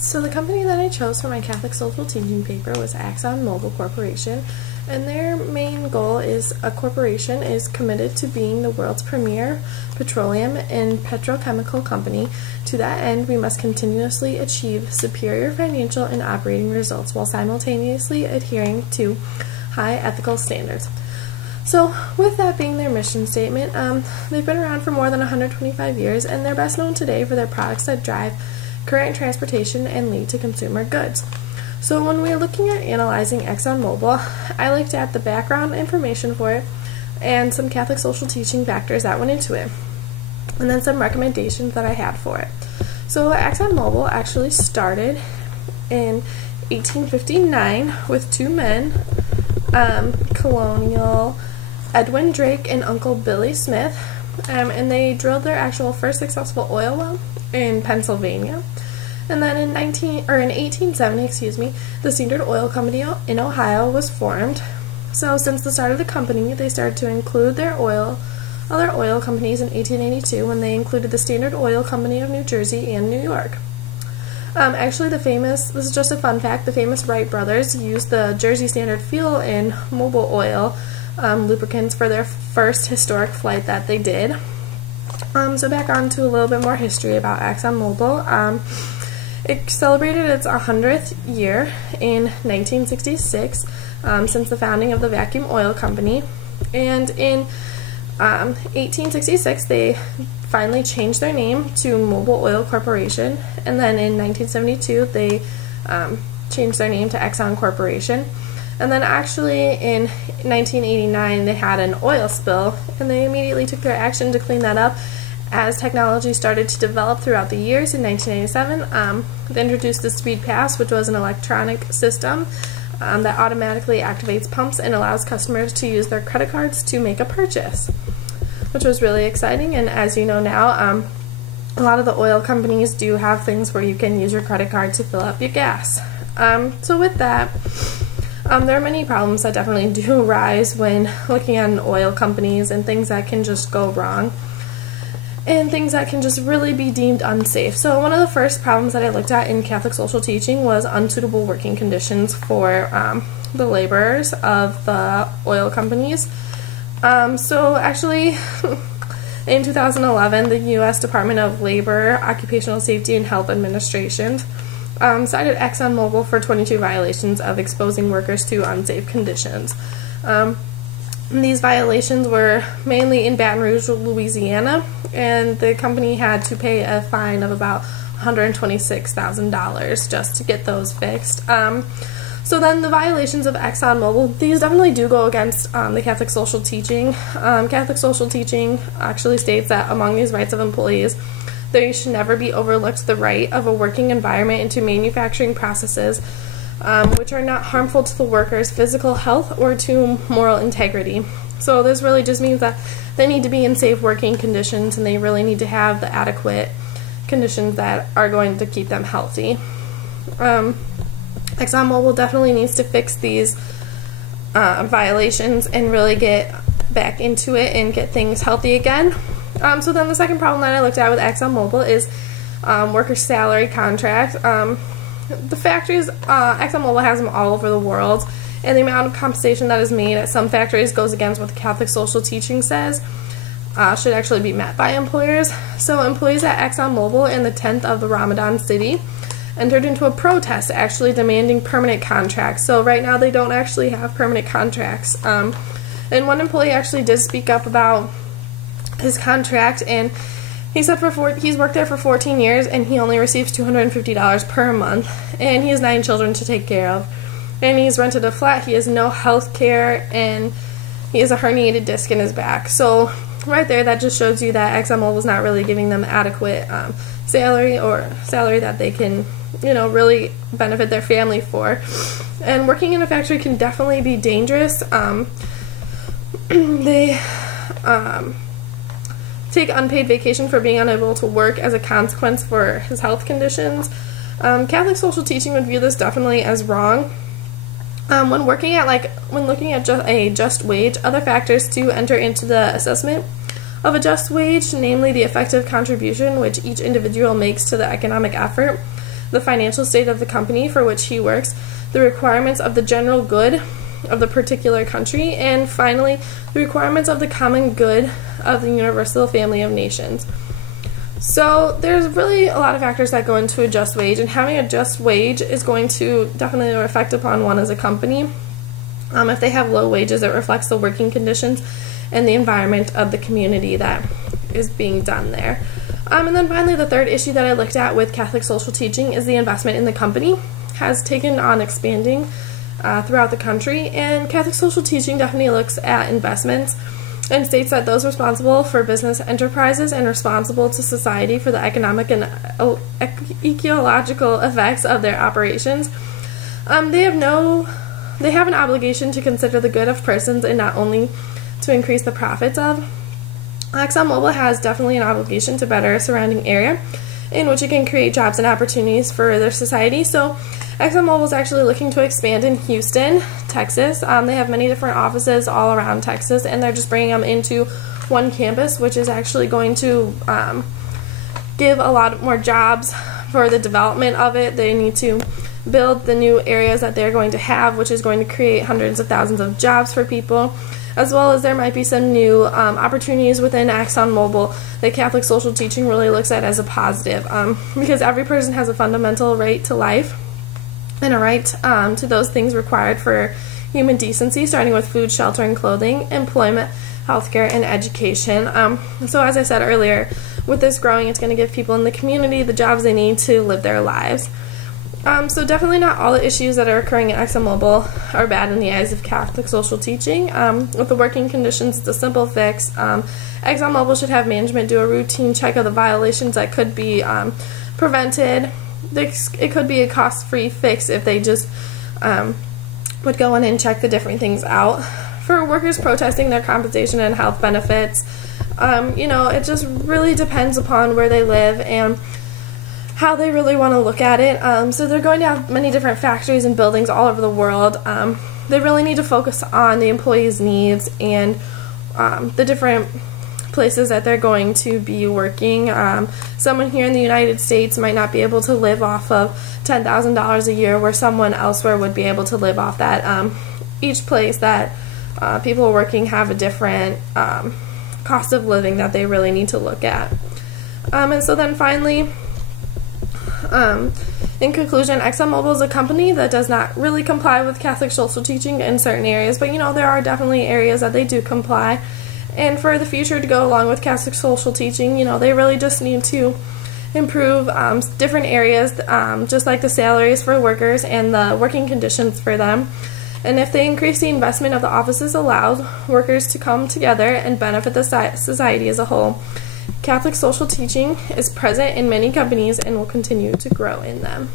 So the company that I chose for my Catholic social teaching paper was ExxonMobil Corporation, and their main goal is a corporation is committed to being the world's premier petroleum and petrochemical company. To that end, we must continuously achieve superior financial and operating results while simultaneously adhering to high ethical standards. So with that being their mission statement, they've been around for more than 125 years, and they're best known today for their products that drive current transportation and lead to consumer goods. So when we're looking at analyzing ExxonMobil, I looked at the background information for it and some Catholic social teaching factors that went into it, and then some recommendations that I had for it. So ExxonMobil actually started in 1859 with two men, Colonel Edwin Drake and Uncle Billy Smith, and they drilled their actual first successful oil well in Pennsylvania. And then in 1870, the Standard Oil Company in Ohio was formed. So since the start of the company, they started to include their other oil companies in 1882 when they included the Standard Oil Company of New Jersey and New York. Actually, this is just a fun fact, the famous Wright brothers used the Jersey Standard fuel and Mobil oil lubricants for their first historic flight that they did. So back on to a little bit more history about ExxonMobil. It celebrated its 100th year in 1966 since the founding of the Vacuum Oil Company. And in 1866, they finally changed their name to Mobil Oil Corporation. And then in 1972, they changed their name to Exxon Corporation. And then actually in 1989, they had an oil spill, and they immediately took their action to clean that up. As technology started to develop throughout the years, in 1987, they introduced the Speed Pass, which was an electronic system that automatically activates pumps and allows customers to use their credit cards to make a purchase, which was really exciting. And as you know now, a lot of the oil companies do have things where you can use your credit card to fill up your gas. So with that, there are many problems that definitely do arise when looking at oil companies, and things that can just go wrong, and things that can just really be deemed unsafe. So one of the first problems that I looked at in Catholic social teaching was unsuitable working conditions for the laborers of the oil companies. So actually, in 2011, the U.S. Department of Labor, Occupational Safety and Health Administration cited ExxonMobil for 22 violations of exposing workers to unsafe conditions. These violations were mainly in Baton Rouge, Louisiana, and the company had to pay a fine of about $126,000 just to get those fixed. So then the violations of ExxonMobil, these definitely do go against the Catholic social teaching. Catholic social teaching actually states that among these rights of employees, there should never be overlooked the right of a working environment into manufacturing processes which are not harmful to the workers' physical health or to moral integrity. So this really just means that they need to be in safe working conditions, and they really need to have the adequate conditions that are going to keep them healthy. ExxonMobil definitely needs to fix these violations and really get back into it and get things healthy again. So then the second problem that I looked at with ExxonMobil is worker salary contract. The factories, ExxonMobil has them all over the world, and the amount of compensation that is made at some factories goes against what the Catholic social teaching says should actually be met by employers. So employees at ExxonMobil in the 10th of the Ramadan city entered into a protest actually demanding permanent contracts. So right now they don't actually have permanent contracts. And one employee actually did speak up about his contract, and he said he's worked there for 14 years and he only receives $250 per month, and he has 9 children to take care of, and he's rented a flat, he has no health care, and he has a herniated disc in his back. So right there, that just shows you that ExxonMobil is not really giving them adequate salary that they can, really benefit their family for. And working in a factory can definitely be dangerous. They take unpaid vacation for being unable to work as a consequence for his health conditions. Catholic social teaching would view this definitely as wrong. When looking at a just wage, other factors to enter into the assessment of a just wage, namely the effective contribution which each individual makes to the economic effort. the financial state of the company for which he works, the requirements of the general good of the particular country, and finally, the requirements of the common good of the universal family of nations. So there's really a lot of factors that go into a just wage, and having a just wage is going to definitely affect upon one as a company. If they have low wages, it reflects the working conditions and the environment of the community that is being done there. And then finally, the third issue that I looked at with Catholic social teaching is the investment in the company has taken on expanding throughout the country, and Catholic social teaching definitely looks at investments and states that those responsible for business enterprises and responsible to society for the economic and ecological effects of their operations, they have an obligation to consider the good of persons and not only to increase the profits of. ExxonMobil has definitely an obligation to better a surrounding area in which it can create jobs and opportunities for their society. So ExxonMobil is actually looking to expand in Houston, Texas. They have many different offices all around Texas, and they're just bringing them into one campus, which is actually going to give a lot more jobs for the development of it. They need to build the new areas that they're going to have, which is going to create hundreds of thousands of jobs for people, as well as there might be some new opportunities within ExxonMobil that Catholic social teaching really looks at as a positive, because every person has a fundamental right to life and a right to those things required for human decency, starting with food, shelter, and clothing, employment, healthcare, and education. So as I said earlier, with this growing, it's going to give people in the community the jobs they need to live their lives. So definitely not all the issues that are occurring at ExxonMobil are bad in the eyes of Catholic social teaching. With the working conditions, it's a simple fix. ExxonMobil should have management do a routine check of the violations that could be prevented. It could be a cost-free fix if they just would go in and check the different things out. For workers protesting their compensation and health benefits, it just really depends upon where they live and how they really want to look at it. So they're going to have many different factories and buildings all over the world. They really need to focus on the employees' needs and the different places that they're going to be working. Someone here in the United States might not be able to live off of $10,000 a year, where someone elsewhere would be able to live off that. Each place that people are working have a different cost of living that they really need to look at. And so then finally, in conclusion, ExxonMobil is a company that does not really comply with Catholic social teaching in certain areas, but there are definitely areas that they do comply. And for the future to go along with Catholic social teaching, they really just need to improve different areas, just like the salaries for workers and the working conditions for them. And if they increase the investment of the offices allowed workers to come together and benefit the society as a whole, Catholic social teaching is present in many companies and will continue to grow in them.